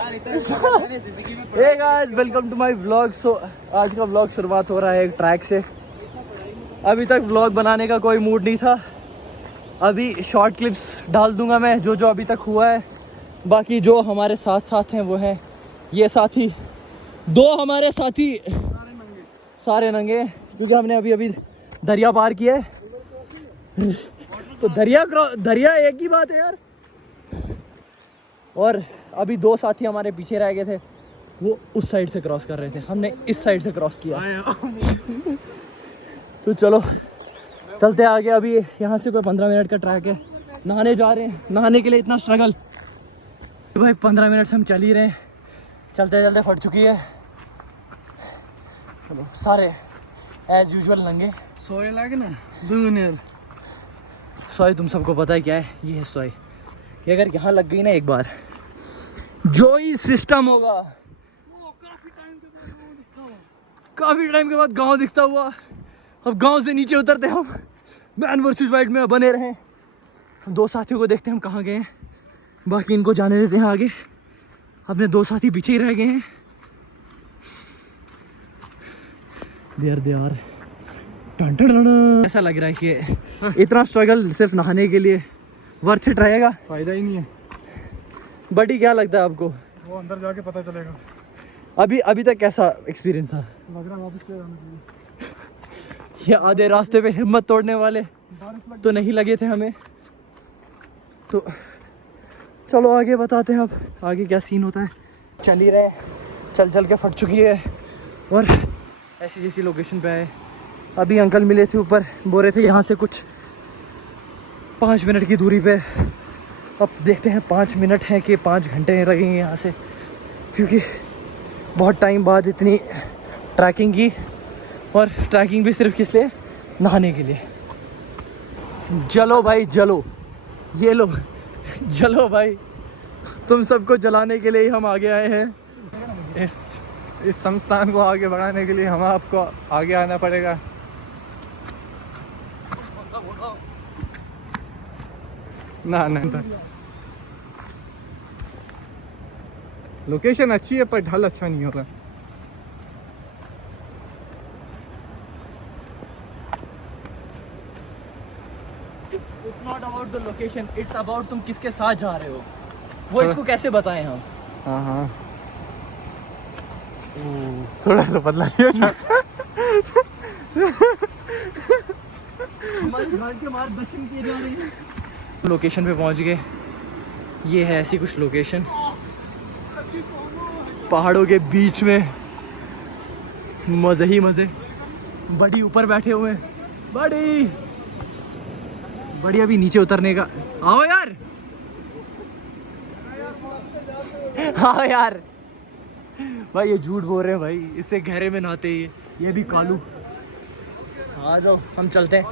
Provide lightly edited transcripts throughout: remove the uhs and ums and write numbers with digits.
Hey guys, welcome to my vlog. So आज का vlog शुरुआत हो रहा है एक ट्रैक से। अभी तक व्लॉग बनाने का कोई मूड नहीं था। अभी शॉर्ट क्लिप्स डाल दूंगा मैं जो जो अभी तक हुआ है। बाकी जो हमारे साथ साथ हैं वो हैं ये साथी, दो हमारे साथी सारे नंगे, क्योंकि हमने अभी अभी दरिया पार किया है। तो दरिया एक ही बात है यार। और अभी दो साथी हमारे पीछे रह गए थे, वो उस साइड से क्रॉस कर रहे थे, हमने इस साइड से क्रॉस किया। तो चलो चलते आगे। अभी यहाँ से कोई 15 मिनट का ट्रैक है। नहाने जा रहे हैं, नहाने के लिए इतना स्ट्रगल। तो भाई 15 मिनट से हम चल ही रहे हैं, चलते चलते फट चुकी है। चलो सारे एज यूजुअल नंगे। सोए लागे ना दुनिया। सोए तुम सबको पता है क्या है, ये है सोए। ये अगर यहाँ लग गई ना एक बार, जो ही सिस्टम होगा, काफी टाइम के बाद गांव दिखता हुआ। अब गांव से नीचे उतरते हम, मैन वर्सेस वाइल्ड में बने रहे। हम दो साथियों को देखते हैं हम कहाँ गए हैं, बाकी इनको जाने देते हैं आगे। अपने दो साथी पीछे ही रह गए हैं। ऐसा लग रहा है कि इतना स्ट्रगल सिर्फ नहाने के लिए वर्थ इट रहेगा, फायदा ही नहीं है। बट क्या लगता है आपको? वो अंदर जाके पता चलेगा। अभी तक कैसा एक्सपीरियंस था? लग रहा है वापस ले जाना चाहिए। ये आधे रास्ते पे हिम्मत तोड़ने वाले तो नहीं लगे थे हमें। तो चलो आगे बताते हैं अब आगे क्या सीन होता है। चल ही रहे, चल के फट चुकी है और ऐसी जैसी लोकेशन पे आए। अभी अंकल मिले थे ऊपर, बोल रहे थे यहाँ से कुछ 5 मिनट की दूरी पे। अब देखते हैं 5 मिनट हैं कि 5 घंटे लगेंगे यहाँ से, क्योंकि बहुत टाइम बाद इतनी ट्रैकिंग की। और ट्रैकिंग भी सिर्फ किस लिए? नहाने के लिए। जलो भाई जलो, ये लो जलो भाई, तुम सबको जलाने के लिए ही हम आगे आए हैं। इस संस्थान को आगे बढ़ाने के लिए हम आपको आगे आना पड़ेगा। ना लोकेशन अच्छी है पर ढल अच्छा नहीं होगा। It's not about the location, it's about तुम किसके साथ जा रहे हो, वो इसको कैसे बताएं हम। हाँ थोड़ा सा बदला लिया था। हमारे घर के बाहर दर्शन किए जा रहे हैं। लोकेशन पे पहुंच गए। ये है ऐसी कुछ लोकेशन, पहाड़ों के बीच में, मजे ही मजे। बड़ी ऊपर बैठे हुए हैं, बड़ी अभी नीचे उतरने का। आओ यार, हाँ यार भाई, ये झूठ बोल रहे हैं भाई, इससे गहरे में नहाते ही ये भी कालू। आ जाओ हम चलते हैं।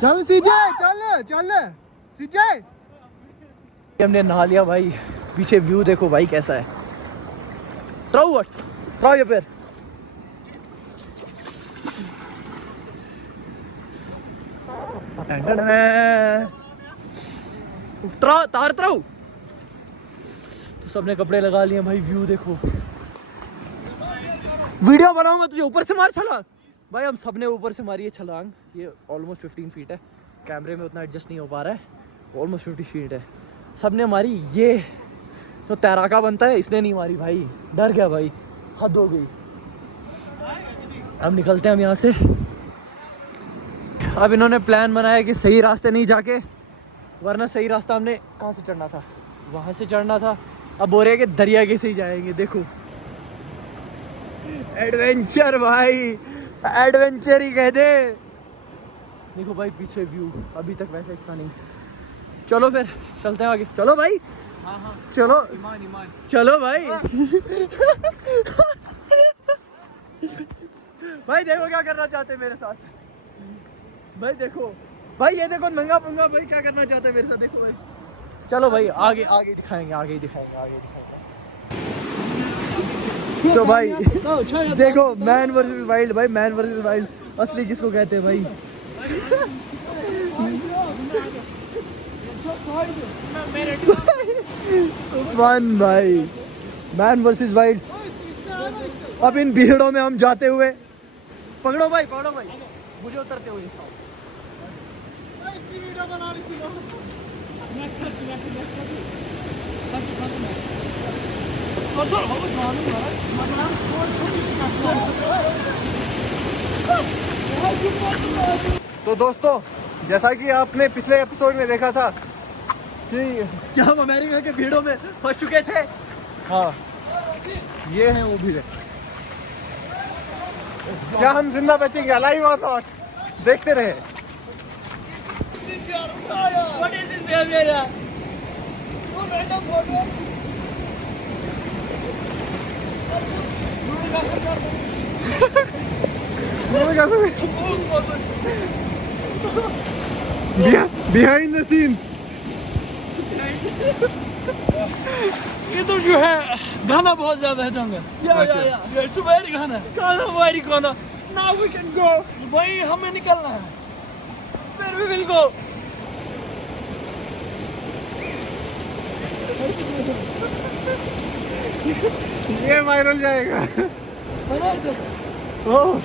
चल सीजे, चल सीजे। हमने नहा लिया भाई, पीछे व्यू देखो भाई कैसा है। ट्राउ ये पैर। ट्राउ। तो सबने कपड़े लगा लिए भाई, व्यू देखो। वीडियो बनाऊंगा तुझे ऊपर से मार छलांग। भाई हम सबने ऊपर से मारी है छलांग। ये ऑलमोस्ट 15 फीट है, कैमरे में उतना एडजस्ट नहीं हो पा रहा है। ऑलमोस्ट 50 फीट है, सबने मारी। ये जो तैराका बनता है इसने नहीं मारी भाई, डर गया भाई, हद हो गई। अब निकलते हैं हम यहाँ से। अब इन्होंने प्लान बनाया कि सही रास्ते नहीं जाके, वरना सही रास्ता हमने कहाँ से चढ़ना था, वहाँ से चढ़ना था। अब बोल रहे हैं कि दरिया के से ही जाएंगे। देखो एडवेंचर भाई, एडवेंचर ही कह दे। देखो भाई पीछे व्यू, अभी तक वैसा इसका नहीं। चलो फिर चलते हैं आगे। चलो भाई, हाँ चलो ईमान। चलो भाई। भाई देखो क्या करना चाहते हैं मेरे साथ। भाई देखो भाई, ये देखो नंगा पंगा भाई क्या करना चाहते हैं मेरे साथ। देखो भाई चलो भाई आगे आगे दिखाएंगे, आगे दिखाएंगे, आगे दिखाएंगे। तो भाई देखो मैन वर्सेस वाइल्ड, भाई मैन वर्सेस वाइल्ड असली किसको कहते हैं भाई? वन भाई मैन वर्सेस वाइल्ड। अब इन भीड़ों में हम जाते हुए, पकड़ो भाई मुझे उतरते हुए तो दोस्तों, जैसा कि आपने पिछले एपिसोड में देखा था कि क्या हम अमेरिका के भीड़ों में फंस चुके थे। हाँ, ये है वो भीड़। क्या हम जिंदा बचेंगे, अलाइव और नॉट? देखते रहे। Behind the scenes. इधर जो है गाना बहुत ज्यादा है जंगल। सुबह गाना गाना। Now we can go। भाई हमें निकलना है। Where we will go? ये वायरल जाएगा। ओह,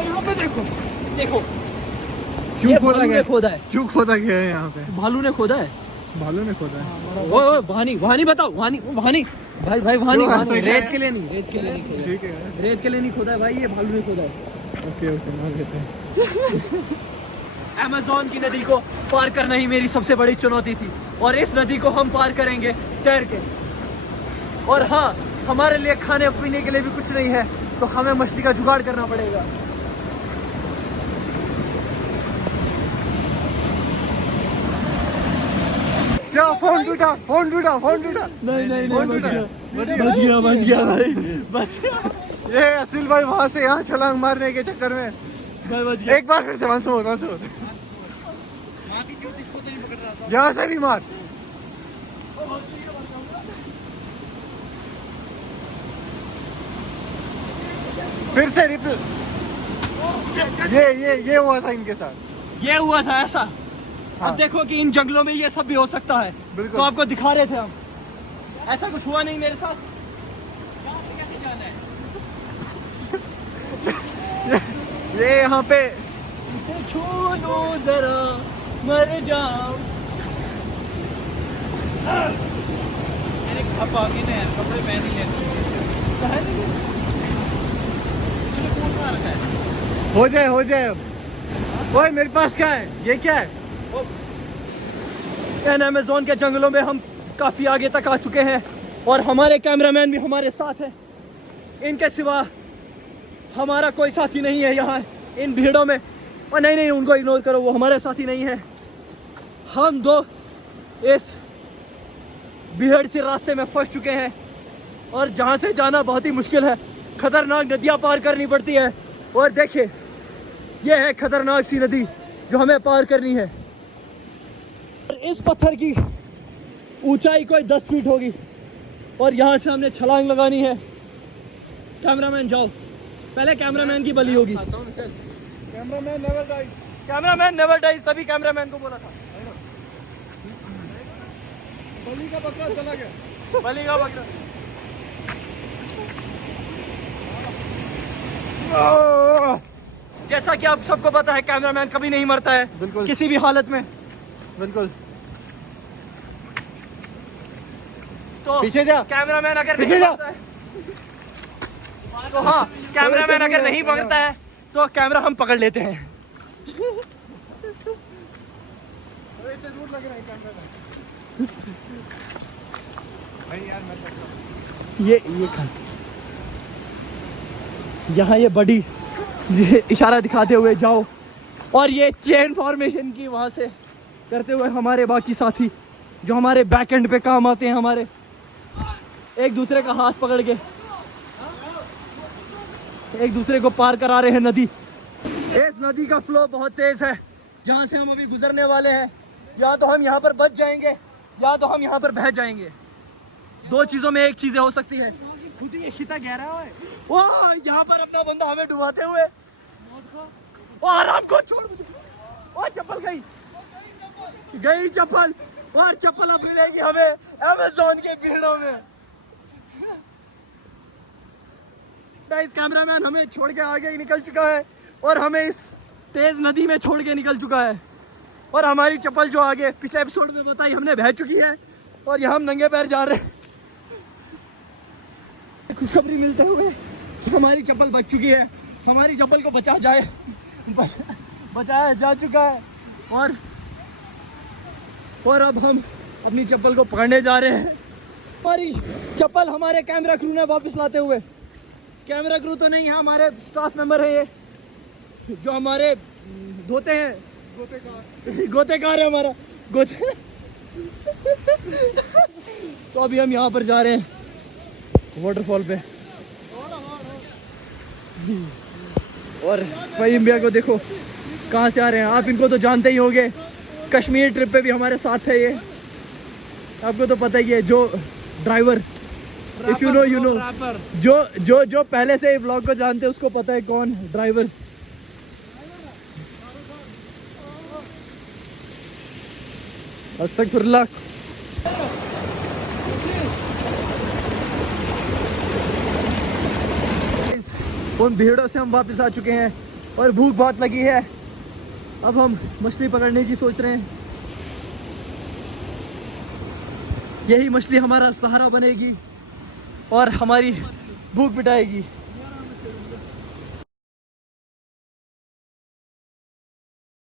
यहाँ पे देखो देखो, क्यों खोदा भालू गया? ने खोदा है, क्यों खोदा गया है यहाँ पे? भालू ने खोदा है। भालू ने खोदा है। ओए वानी बताओ, वानी भाई वानी क्यों ऐसा क्या रेत है? के लिए नहीं, रेत के लिए नहीं खोदा है। ठीक है, रेत के लिए नहीं खोदा है भाई, ये भालू ने खोदा है। ओके मान लेते हैं। अमेज़न की नदी को पार करना ही मेरी सबसे बड़ी चुनौती थी, और इस नदी को हम पार करेंगे तैर के। और हाँ, हमारे लिए खाने पीने के लिए भी कुछ नहीं है, तो हमें मछली का जुगाड़ करना पड़ेगा। क्या फोन टूटा? नहीं फोन टूटा। बच गया भाई, बच गया ये असिल भाई वहाँ से यहाँ छलांग मारने के चक्कर में भाई, बच गया। एक बार फिर से मंसूर यहाँ से भी मार। फिर से रिपीट। ये हुआ था इनके साथ। ये हुआ था ऐसा। हाँ। अब देखो कि इन जंगलों में ये सब भी हो सकता है, बिल्कुल। तो आपको दिखा रहे थे हम। ऐसा कुछ हुआ नहीं मेरे साथ। ये यहाँ पे इसे छू लो जरा, मर जाओ। कपड़े पहन ही हो जाए अब। ओए मेरे पास क्या है? ये क्या है? इन अमेज़न के जंगलों में हम काफी आगे तक आ चुके हैं, और हमारे कैमरामैन भी हमारे साथ हैं। इनके सिवा हमारा कोई साथी नहीं है यहाँ इन भीड़ों में। और नहीं, उनको इग्नोर करो, वो हमारे साथी नहीं है। हम दो इस भीड़ से रास्ते में फंस चुके हैं, और जहाँ से जाना बहुत ही मुश्किल है। खतरनाक नदियाँ पार करनी पड़ती है, और देखिए ये है खतरनाक सी नदी जो हमें पार करनी है। और इस पत्थर की ऊंचाई कोई 10 फीट होगी, और यहाँ से हमने छलांग लगानी है। कैमरामैन जाओ, पहले कैमरामैन की बलि होगी। कैमरामैन नेवर डाइज, तभी कैमरामैन को बोला था। बलि का बकरा चला गया। बलि का बकरा। जैसा कि आप सबको पता है, कैमरामैन कभी नहीं मरता है, बिल्कुल। किसी भी हालत में। बिल्कुल। तो पीछे जा। कैमरामैन अगर पीछे नहीं जा। मरता है, तो हाँ, कैमरामैन अगर नहीं पकड़ता है तो कैमरा हम पकड़ लेते हैं। दूर लग रहा है कैमरा। भाई यार मैं ये यहाँ ये बड़ी ये इशारा दिखाते हुए जाओ, और ये चेन फॉर्मेशन की वहाँ से करते हुए हमारे बाकी साथी जो हमारे बैक एंड पे काम आते हैं, हमारे एक दूसरे का हाथ पकड़ के एक दूसरे को पार करा रहे हैं नदी। इस नदी का फ्लो बहुत तेज है जहाँ से हम अभी गुजरने वाले हैं। या तो हम यहाँ पर बच जाएंगे या तो हम यहाँ पर बह जाएंगे। दो चीजों में एक चीजें हो सकती है। खुद ही कितना गहरा है। ओ यहाँ पर अपना बंदा हमें डुबाते हुए। ओ आराम को छोड़ मुझे। ओ चप्पल गई चप्पल। और चप्पल अब मिलेगी हमें अमेज़न के भीड़ों में। इस कैमरामैन हमें छोड़ के आगे ही निकल चुका है और हमें इस तेज नदी में छोड़ के निकल चुका है। और हमारी चप्पल जो आगे पिछले एपिसोड में बताई हमने बह चुकी है और यहाँ हम नंगे पैर जा रहे हैं। खुशखबरी मिलते हुए हमारी चप्पल बच चुकी है। हमारी चप्पल को बचाया जा चुका है और अब हम अपनी चप्पल को पकड़ने जा रहे हैं। हमारी चप्पल हमारे कैमरा क्रू ने वापस लाते हुए। कैमरा क्रू तो नहीं है, हमारे स्टाफ मेंबर है ये जो हमारे धोते हैं। गोतेकार है हमारा गोते। तो अभी हम यहाँ पर जा रहे हैं वाटरफॉल पे। और भाई भैया को देखो कहाँ से आ रहे हैं। आप इनको तो जानते ही होंगे, कश्मीर ट्रिप पे भी हमारे साथ है ये। आपको तो पता ही है, जो driver if you know you know, जो पहले से ब्लॉग को जानते हैं उसको पता है कौन ड्राइवर। अस्तगफुरुल्लाह। उन भीड़ों से हम वापस आ चुके हैं और भूख बहुत लगी है। अब हम मछली पकड़ने की सोच रहे हैं। यही मछली हमारा सहारा बनेगी और हमारी भूख मिटाएगी।